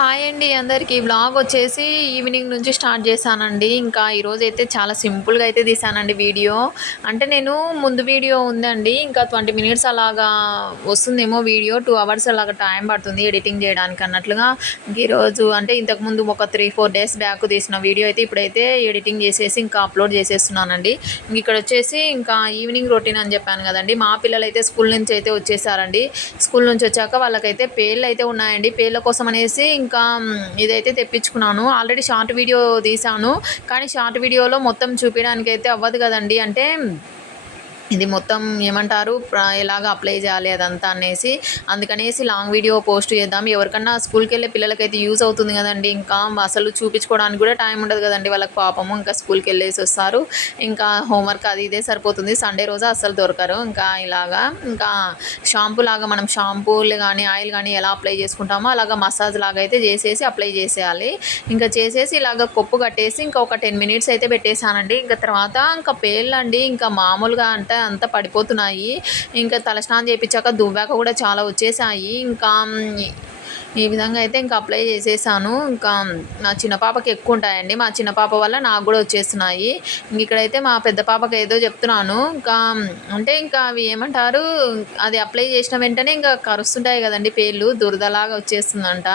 Hi అండి అందరికీ. Vlog వచ్చేసి ఈవినింగ్ నుంచి స్టార్ట్ చేశానండి. ఇంకా ఈరోజైతే చాలా సింపుల్‌గా అయితే తీశానండి వీడియో. అంటే నేను ముందు వీడియో ఉందండి. ఇంకా 20 మినిట్స్ అలాగా వస్తుందేమో వీడియో. 2 అవర్స్ అలాగా టైం పడుతుంది ఎడిటింగ్ చేయడానికి అన్నట్లుగా. ఈరోజు అంటే ఇంతకుముందు ఒక 3, 4 డేస్ బ్యాక్ తీసిన వీడియో అయితే ఇప్పుడైతే ఎడిటింగ్ చేసేసి ఇంకా అప్లోడ్ చేసేస్తున్నానండి. ఇక్కడ వచ్చేసి ఇంకా ఈవినింగ్ రొటీన్ అని చెప్పాను కదండీ. మా పిల్లలైతే స్కూల్ నుంచి అయితే వచ్చేసారండి. స్కూల్ నుంచి వచ్చాక వాళ్ళకైతే పేర్లు అయితే ఉన్నాయండి. పేర్ల కోసం అనేసి ఇంకా ఇదైతే తెప్పించుకున్నాను. ఆల్రెడీ షార్ట్ వీడియో తీశాను. కానీ షార్ట్ వీడియోలో మొత్తం చూపించడానికైతే అవ్వదు కదండీ. అంటే ఇది మొత్తం ఏమంటారు ఎలాగ అప్లై చేయాలి అదంతా అనేసి అందుకనేసి లాంగ్ వీడియో పోస్ట్ చేద్దాం. ఎవరికన్నా స్కూల్కి వెళ్ళే పిల్లలకైతే యూజ్ అవుతుంది కదండి. ఇంకా అసలు చూపించుకోవడానికి కూడా టైం ఉండదు కదండి వాళ్ళకి పాపము. ఇంకా స్కూల్కి వెళ్ళేసి వస్తారు. ఇంకా హోంవర్క్ అది ఇదే సరిపోతుంది. సండే రోజు అస్సలు దొరకరు. ఇంకా ఇలాగా ఇంకా షాంపూ లాగా మనం షాంపూలు కానీ ఆయిల్ కానీ ఎలా అప్లై చేసుకుంటామో అలాగా మసాజ్ లాగా అయితే చేసేసి అప్లై చేసేయాలి. ఇంకా చేసేసి ఇలాగ కొప్పు కట్టేసి ఇంకా ఒక 10 మినిట్స్ అయితే పెట్టేశానండి. ఇంకా తర్వాత ఇంకా పేర్లండి ఇంకా మామూలుగా అంటే అంతా పడిపోతున్నాయి. ఇంకా తలస్నానం చేయించాక దువ్వాక కూడా చాలా వచ్చేసాయి. ఇంకా ఈ విధంగా అయితే ఇంకా అప్లై చేసేసాను. ఇంకా నా చిన్న పాపకి ఎక్కువ ఉంటాయండి. మా చిన్న పాప వల్ల నాకు కూడా వచ్చేస్తున్నాయి. ఇక్కడైతే మా పెద్ద పాపకి ఏదో చెప్తున్నాను. ఇంకా అంటే ఇంకా అవి ఏమంటారు అది అప్లై చేసిన వెంటనే ఇంకా కరుస్తుంటాయి కదండి పేర్లు, దురదలాగా వచ్చేస్తుందంట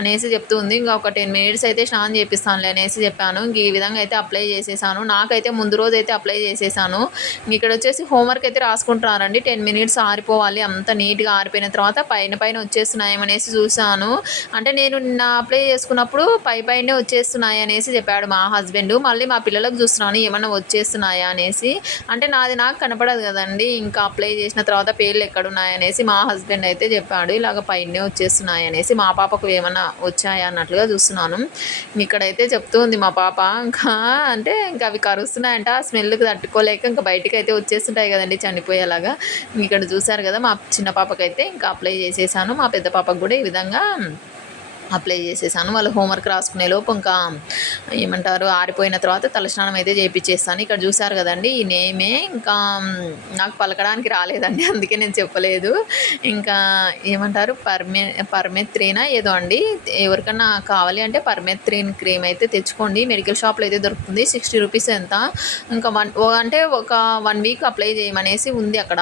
అనేసి చెప్తుంది. ఇంకా ఒక 10 మినిట్స్ అయితే స్నానం చేపిస్తానులే అనేసి చెప్పాను. ఇంక ఈ విధంగా అయితే అప్లై చేసేసాను. నాకైతే ముందు రోజు అయితే అప్లై చేసేసాను. ఇక్కడ వచ్చేసి హోంవర్క్ అయితే రాసుకుంటున్నారండి. 10 మినిట్స్ ఆరిపోవాలి. అంత నీట్గా ఆరిపోయిన తర్వాత పైన వచ్చేస్తున్నాయేమనేసి చూసాను. అంటే నేను నిన్న అప్లై చేసుకున్నప్పుడు పైనే వచ్చేస్తున్నాయి అనేసి చెప్పాడు మా హస్బెండ్. మళ్ళీ మా పిల్లలకు చూస్తున్నాను ఏమన్నా వచ్చేస్తున్నాయా అనేసి. అంటే నాది నాకు కనపడదు కదండి. ఇంకా అప్లై చేసిన తర్వాత పేర్లు ఎక్కడున్నాయనేసి మా హస్బెండ్ అయితే చెప్పాడు. ఇలాగ పైనే వచ్చేస్తున్నాయి అనేసి. మా పాపకు ఏమన్నా వచ్చాయా అన్నట్లుగా చూస్తున్నాను. ఇక్కడైతే చెప్తుంది మా పాప ఇంకా అంటే ఇంకా అవి కరుస్తున్నాయంట. స్మెల్కి తట్టుకోలేక ఇంకా బయటికి అయితే వచ్చేస్తుంటాయి కదండి చనిపోయేలాగా. ఇక్కడ చూసారు కదా మా చిన్న పాపకైతే ఇంకా అప్లై చేసేసాను. మా పెద్ద పాపకు కూడా ఈ విధంగా అప్లై చేసేసాను. వాళ్ళు హోంవర్క్ రాసుకునే లోపు ఇంకా ఏమంటారు ఆరిపోయిన తర్వాత తలస్నానం అయితే చేయించేస్తాను. ఇక్కడ చూసారు కదండి ఈ నేమే ఇంకా నాకు పలకడానికి రాలేదండి. అందుకే నేను చెప్పలేదు. ఇంకా ఏమంటారు పర్మెత్రీనా ఏదో అండి. ఎవరికన్నా కావాలి అంటే పర్మెత్రిన్ క్రీమ్ అయితే తెచ్చుకోండి. మెడికల్ షాప్లో అయితే దొరుకుతుంది. 60 రూపీస్ ఎంత. ఇంకా అంటే ఒక 1 వీక్ అప్లై చేయమనేసి ఉంది అక్కడ.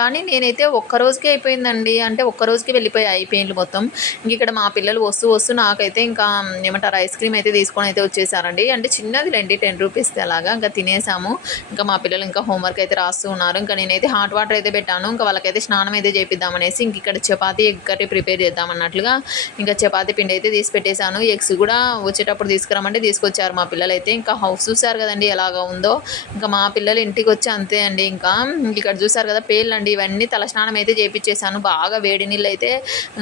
కానీ నేనైతే ఒక్కరోజుకే అయిపోయిందండి. అంటే ఒక్కరోజుకి వెళ్ళిపోయాయి పెయిన్లు మొత్తం. ఇంక ఇక్కడ మా పిల్లలు వస్తూ నాకైతే ఇంకా ఏమంటారు ఐస్ క్రీమ్ అయితే తీసుకొని అయితే వచ్చేసారండి. అంటే చిన్నది 10 రూపీస్ అలాగా ఇంకా తినేసాము. ఇంకా మా పిల్లలు ఇంకా హోంవర్క్ అయితే రాస్తూ ఉన్నారు. ఇంకా నేనైతే హాట్ వాటర్ అయితే పెట్టాను. ఇంకా వాళ్ళకైతే స్నానం అయితే చేపిద్దామనేసి ఇంక ఇక్కడ చపాతీ ఎగ్ కర్రీ ప్రిపేర్ చేద్దామన్నట్లుగా ఇంకా చపాతీ పిండి అయితే తీసి పెట్టేశాను. ఎగ్స్ కూడా వచ్చేటప్పుడు తీసుకురామంటే తీసుకొచ్చారు మా పిల్లలైతే. ఇంకా హౌస్ చూసారు కదండి ఎలాగా ఉందో. ఇంకా మా పిల్లలు ఇంటికి వచ్చి అంతే అండి. ఇంకా ఇక్కడ చూసారు కదా పేర్లండి ఇవన్నీ తలస్నానం అయితే చేపించేసాను. బాగా వేడి నీళ్ళు అయితే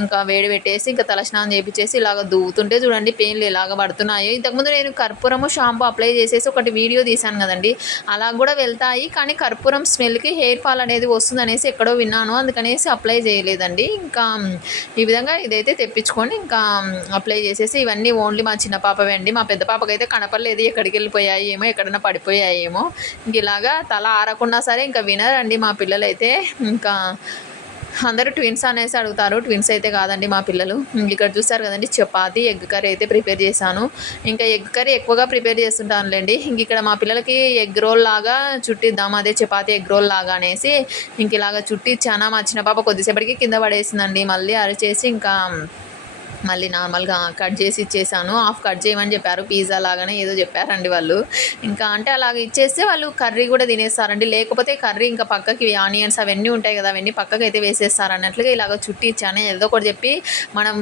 ఇంకా వేడి పెట్టేసి ఇంకా తలస్నానం చేపించేసి ఇలాగ దువ్వుతుంటే చూడండి పెయిన్లు ఎలాగ పడుతున్నాయో. ఇంతకుముందు నేను కర్పూరము షాంపూ అప్లై చేసేసి ఒకటి వీడియో తీశాను కదండి. అలా కూడా వెళ్తాయి. కానీ కర్పూరం స్మెల్కి హెయిర్ ఫాల్ అనేది వస్తుంది అనేసి ఎక్కడో విన్నాను. అందుకనేసి అప్లై చేయలేదండి. ఇంకా ఈ విధంగా ఇదైతే తెప్పించుకొని ఇంకా అప్లై చేసేసి ఇవన్నీ ఓన్లీ మా చిన్న పాపవే అండి. మా పెద్ద పాపకైతే కనపడలేదు. ఎక్కడికి వెళ్ళిపోయాయి ఏమో, ఎక్కడైనా పడిపోయాయేమో. ఇంక ఇలాగా తల ఆరకున్నా సరే ఇంకా వినరండి మా పిల్లలైతే. ఇంకా అందరూ ట్విన్స్ అనేసి అడుగుతారు. ట్విన్స్ అయితే కాదండి మా పిల్లలు. ఇక్కడ చూస్తారు కదండి చపాతీ ఎగ్ కర్రీ అయితే ప్రిపేర్ చేశాను. ఇంకా ఎగ్ కర్రీ ఎక్కువగా ప్రిపేర్ చేస్తుంటానులేండి. ఇంక ఇక్కడ మా పిల్లలకి ఎగ్ రోల్ లాగా చుట్టిద్దాం, అదే చపాతీ ఎగ్ రోల్ లాగా అనేసి ఇంక ఇలాగ చుట్టిచ్చాను. మా చిన్న పాప కొద్దిసేపటికి కింద పడేసిందండి. మళ్ళీ అరిచేసి ఇంకా మళ్ళీ నార్మల్గా కట్ చేసి ఇచ్చేసాను. హాఫ్ కట్ చేయమని చెప్పారు. పిజ్జా లాగానే ఏదో చెప్పారండి వాళ్ళు. ఇంకా అంటే అలాగ ఇచ్చేస్తే వాళ్ళు కర్రీ కూడా తినేస్తారండి. లేకపోతే కర్రీ ఇంకా పక్కకి ఆనియన్స్ అవన్నీ ఉంటాయి కదా, అవన్నీ పక్కకి అయితే వేసేస్తారు అన్నట్లుగా ఇలాగ చుట్టి ఇచ్చాను. ఏదో ఒకటి చెప్పి మనం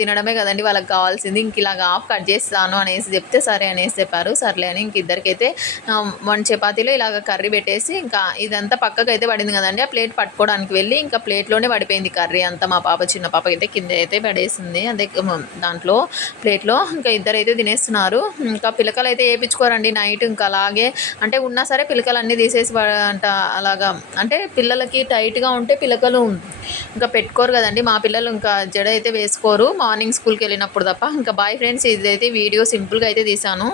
తినడమే కదండి వాళ్ళకి కావాల్సింది. ఇంక ఇలాగ హాఫ్ కట్ చేస్తాను అనేసి చెప్తే సరే అనేసి చెప్పారు. సర్లే అని ఇంక ఇద్దరికైతే 1 చపాతీలో ఇలాగ కర్రీ పెట్టేసి ఇంకా ఇదంతా పక్కకి అయితే పడింది కదండి. ఆ ప్లేట్ పట్టుకోవడానికి వెళ్ళి ఇంకా ప్లేట్లోనే పడిపోయింది కర్రీ అంతా. మా పాప చిన్న పాప అయితే కింద అయితే పడేసింది. అదే దాంట్లో ప్లేట్లో. ఇంకా ఇద్దరైతే తినేస్తున్నారు. ఇంకా పిలకలు అయితే వేయించుకోరండి నైట్. ఇంకా అలాగే అంటే ఉన్నా సరే పిలకలు అన్నీ తీసేసి అంట అలాగా. అంటే పిల్లలకి టైట్గా ఉంటే పిలకలు ఇంకా పెట్టుకోరు కదండి. మా పిల్లలు ఇంకా జడ అయితే వేసుకోరు మార్నింగ్ స్కూల్కి వెళ్ళినప్పుడు తప్ప. ఇంకా బాయ్ ఫ్రెండ్స్, ఇదైతే వీడియో సింపుల్గా అయితే తీసాను.